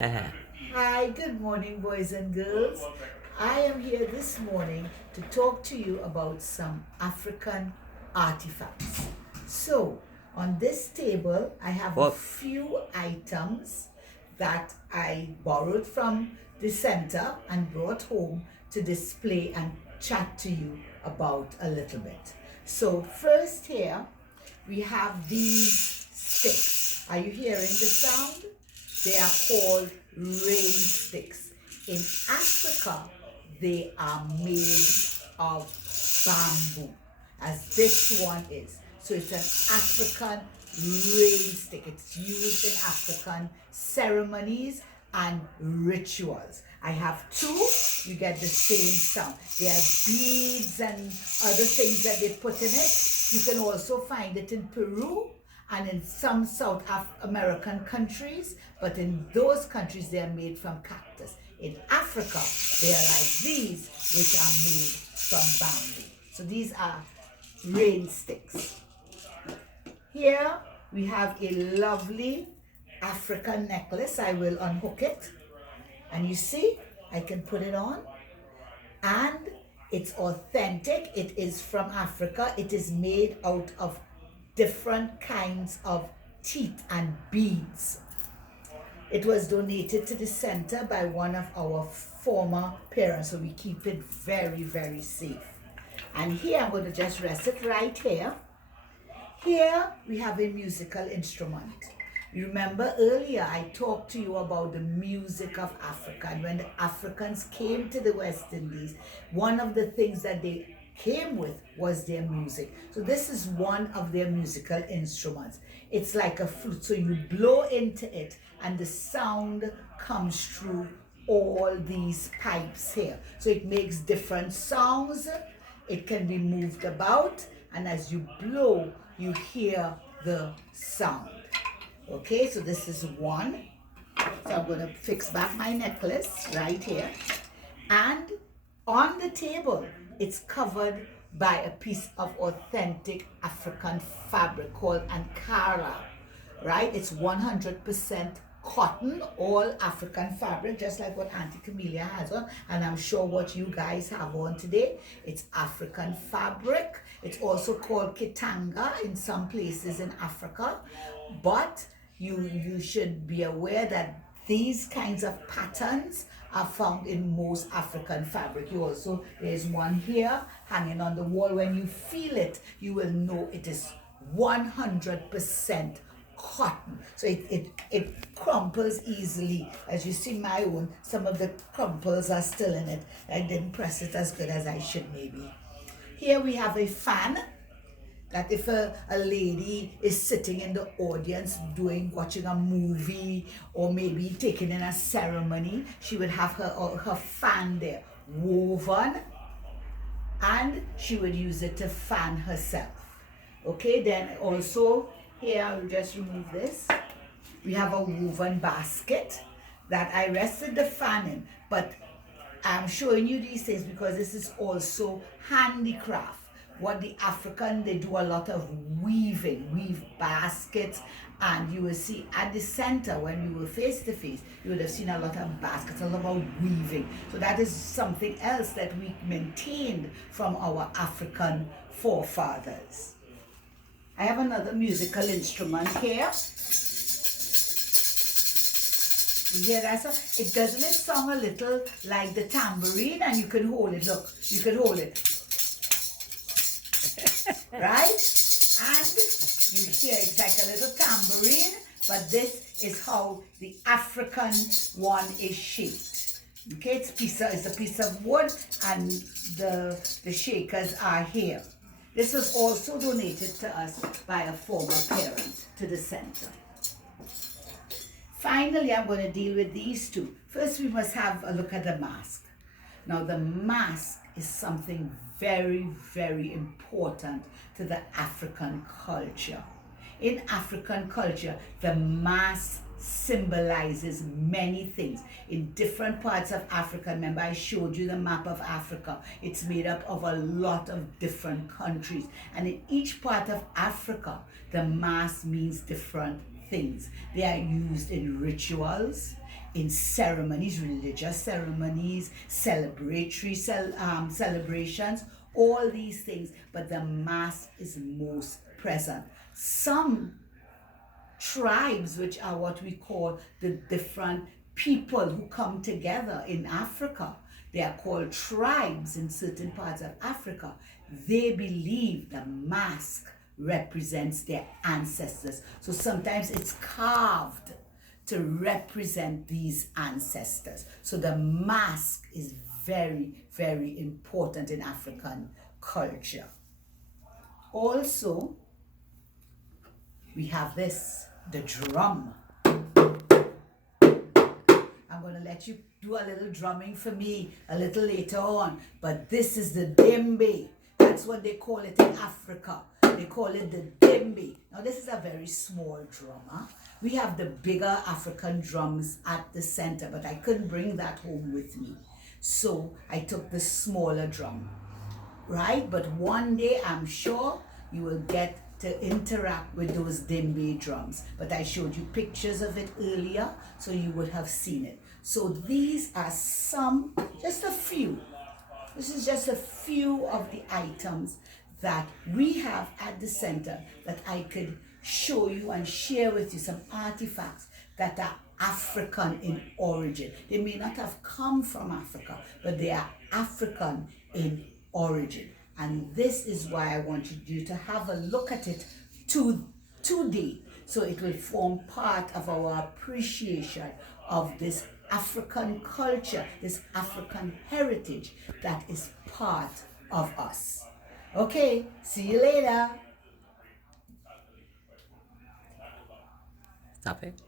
Uh-huh. Hi, good morning, boys and girls. I am here this morning to talk to you about some African artifacts. So, on this table, I have a What? few items that I borrowed from the center and brought home to display and chat to you about a little bit. So, first here, we have these sticks. Are you hearing the sound? They are called rain sticks. In Africa, they are made of bamboo, as this one is. So it's an African rain stick. It's used in African ceremonies and rituals. I have two, you get the same sound. There are beads and other things that they put in it. You can also find it in Peru and in some American countries, but in those countries they are made from cactus. In Africa, they are like these, which are made from bamboo. So these are rain sticks. Here we have a lovely African necklace. I will unhook it. And you see, I can put it on. And it's authentic. It is from Africa. It is made out of different kinds of teeth and beads. It was donated to the center by one of our former parents, so we keep it very, very safe. And here I'm going to just rest it right here. Here we have a musical instrument. You remember earlier I talked to you about the music of Africa, and when the Africans came to the West Indies, one of the things that they came with was their music. So this is one of their musical instruments. It's like a flute, so you blow into it and the sound comes through all these pipes here. So it makes different sounds. It can be moved about, and as you blow, you hear the sound. Okay, so this is one. So I'm going to fix back my necklace right here. And on the table, it's covered by a piece of authentic African fabric called Ankara, right? It's 100% cotton, all African fabric, just like what Auntie Camelia has on, and I'm sure what you guys have on today. It's African fabric. It's also called kitanga in some places in Africa, but you should be aware that these kinds of patterns are found in most African fabric. You also, there's one here hanging on the wall. When you feel it, you will know it is 100% cotton. So it crumples easily. As you see my own, some of the crumples are still in it. I didn't press it as good as I should maybe. Here we have a fan that if a lady is sitting in the audience watching a movie or maybe taking in a ceremony, she would have her fan there woven, and she would use it to fan herself. Okay, then also here I'll just remove this. We have a woven basket that I rested the fan in, but I'm showing you these things because this is also handicraft. What the African, they do a lot of weave baskets, and you will see at the center when we were face to face, you would have seen a lot of baskets, all about weaving. So that is something else that we maintained from our African forefathers. I have another musical instrument here. You hear that sound? Doesn't it sound a little like the tambourine? And you can hold it. Look, you can hold it. Right? And you hear it's like a little tambourine, but this is how the African one is shaped. Okay, it's a piece of wood, and the shakers are here. This was also donated to us by a former parent to the center. Finally, I'm going to deal with these two. First, we must have a look at the mask. Now, the mask is something very, very important to the African culture. In African culture, the mask symbolizes many things. In different parts of Africa, remember I showed you the map of Africa. It's made up of a lot of different countries. And in each part of Africa, the mask means different things. They are used in rituals, in ceremonies, religious ceremonies, celebrations, all these things, but the mask is most present. Some tribes, which are what we call the different people who come together in Africa, they are called tribes in certain parts of Africa. They believe the mask represents their ancestors. So sometimes it's carved to represent these ancestors. So the mask is very, very important in African culture. Also, we have this, the drum. I'm going to let you do a little drumming for me a little later on. But this is the djembe. That's what they call it in Africa. They call it the djembe. Now this is a very small drum. Huh? We have the bigger African drums at the center, but I couldn't bring that home with me. So I took the smaller drum. Right? But one day I'm sure you will get to interact with those djembe drums. But I showed you pictures of it earlier, so you would have seen it. So these are some, just a few. This is just a few of the items that we have at the center that I could show you and share with you, some artifacts that are African in origin. They may not have come from Africa, but they are African in origin. And this is why I wanted you to have a look at it today, so it will form part of our appreciation of this African culture, this African heritage that is part of us. Okay, see you later. Stop it.